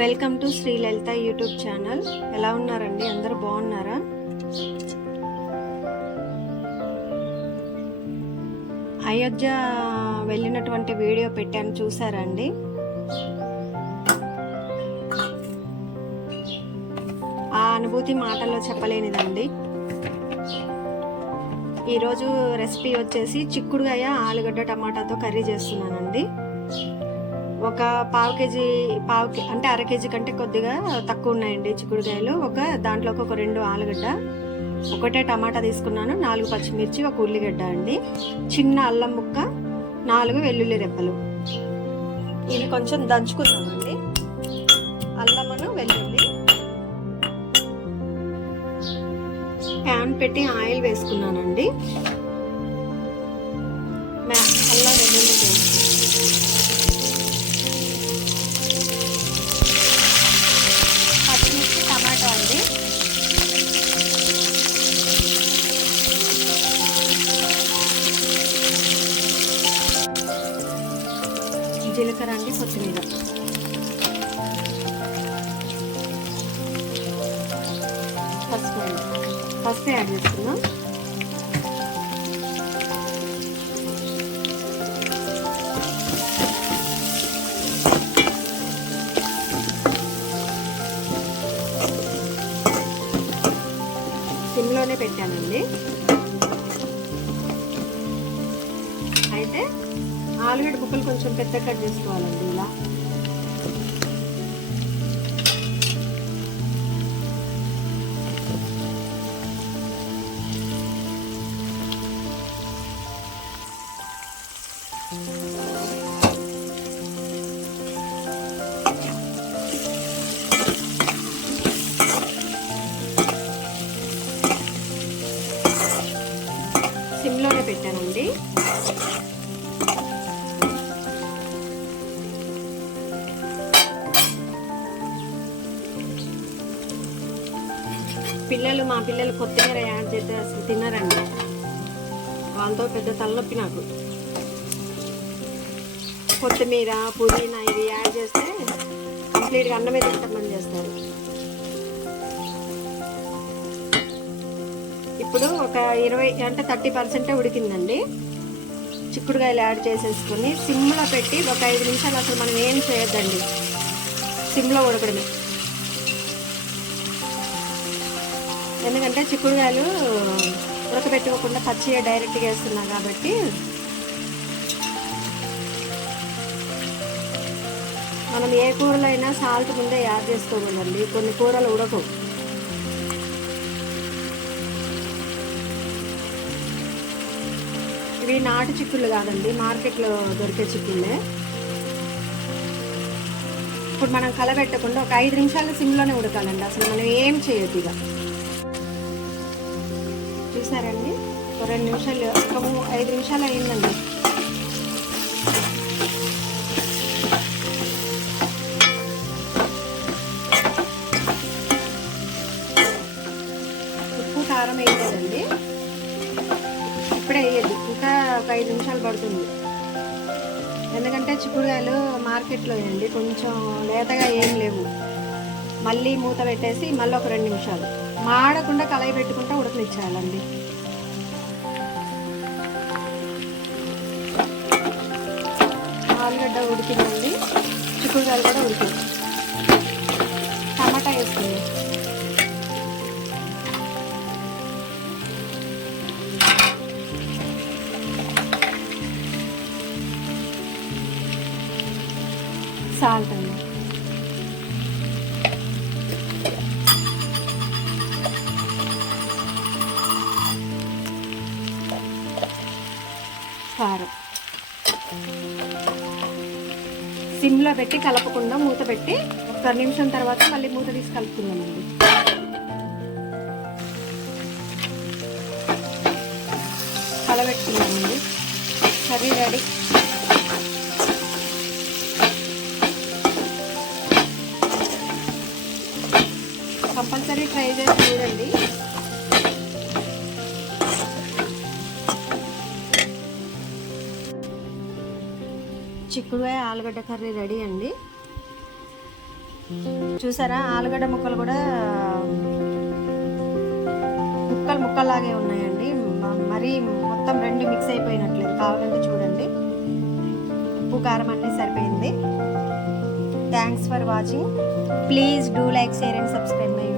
Welcome to Shri Lalitha YouTube channel. ఎలా ఉన్నారండి? అందరూ బాగున్నారా? అయోధ్య వెళ్ళినటువంటి వీడియో పెట్టాను, చూసారా అండి? ఆ అనుభూతి మాటల్లో చెప్పలేనిదండి. ఈరోజు రెసిపీ వచ్చేసి చిక్కుడుగాయ ఆలుగడ్డ టమాటాతో కర్రీ చేస్తున్నానండి. ఒక పావు అంటే అర కేజీ కంటే కొద్దిగా తక్కువ ఉన్నాయండి చిక్కుడుకాయలు. దాంట్లోకి ఒక 2 ఆలుగడ్డ, ఒకటే టమాటా తీసుకున్నాను, 4 పచ్చిమిర్చి, 1 ఉల్లిగడ్డ అండి, చిన్న అల్లం ముక్క, 4 వెల్లుల్లి రెబ్బలు. ఇవి కొంచెం దంచుకుందామండి. అల్లమును వెల్లుల్లి. ప్యాన్ పెట్టి ఆయిల్ వేసుకున్నానండి. అల్లం వెల్లుల్లి పేస్ట్, పచ్చిమిర్చి, టమాటో అండి, జీలకర్ర అండి, కొత్తిమీర, పసుపు యాడ్ చేసుకుందాం. సిమ్లోనే పెట్టానండి. అయితే ఆలుగడ్డ ముక్కలు కొంచెం పెద్ద కట్ చేసుకోవాలండి. ఇలా సిమ్లోనే పెట్టానండి. మా పిల్లలు కొత్తిమీర యాడ్ చేస్తే అసలు తిన్నారండి. వాళ్ళతో పెద్ద తలనొప్పి నాకు. కొత్తిమీర, పుదీనా ఇవి యాడ్ చేస్తే కంప్లీట్గా అన్నమే తింటామని చేస్తారు. ఇప్పుడు ఒక 20 అంటే 30% ఉడికిందండి. చిక్కుడుకాయలు యాడ్ చేసేసుకొని సిమ్లో పెట్టి ఒక 5 నిమిషాలు అసలు మనం ఏం చేయొద్దండి, సిమ్లో ఉడకడమే. ఎందుకంటే చిక్కుడుకాయలు ఉడకబెట్టుకోకుండా పచ్చిగా డైరెక్ట్గా వేస్తున్నాం కాబట్టి మనం ఏ కూరలో అయినా సాల్ట్ ముందే యాడ్ చేసుకోకూడదండి. కొన్ని కూరలు ఉడకవు. ఇవి నాటు చిక్కుళ్ళు కాదండి, మార్కెట్లో దొరికే చిక్కుళ్ళే. ఇప్పుడు మనం కలబెట్టకుండా ఒక 5 నిమిషాలు సిమ్లోనే ఉడకాలండి. అసలు మనం ఏం చేయొద్దు. ఇక చూసారండి, ఒక 2 నిమిషాలు, ఒక 5 నిమిషాలు అయిందండి. ఉప్పు కారం వేయలేదండి, ఇప్పుడే వేయద్దు, ఇంకా ఒక 5 నిమిషాలు పడుతుంది. ఎందుకంటే చిక్కుడుకాయలు మార్కెట్లో వేయండి కొంచెం లేతగా ఏం లేవు. మళ్ళీ మూత పెట్టేసి మళ్ళీ ఒక 2 నిమిషాలు మాడకుండా కలయి పెట్టుకుంటా ఉడకనిచ్చేయాలండి. ఆలుగడ్డ ఉడికిందండి, చిక్కుడుకాయలు కూడా ఉడికింది. టమాటా వేసుకుంది. సాల్ట్ అండి, కారం. సిమ్లో పెట్టి కలపకుండా మూత పెట్టి ఒక నిమిషం తర్వాత మళ్ళీ మూత తీసి కలుపుకుందామండి. కలబెట్టుకున్నామండి. Curry ready. కంపల్సరీ ట్రై చేసి చూడండి. చిక్కుడుకాయ ఆలుగడ్డ కర్రీ రెడీ అండి. చూసారా ఆలుగడ్డ ముక్కలు కూడా ముక్కల్లాగే ఉన్నాయండి. మరీ మొత్తం రెండు మిక్స్ అయిపోయినట్లేదు. కావాలంటే చూడండి. ఉప్పు కారం అన్నీ సరిపోయింది. Thanks for watching. Please do like, share and subscribe my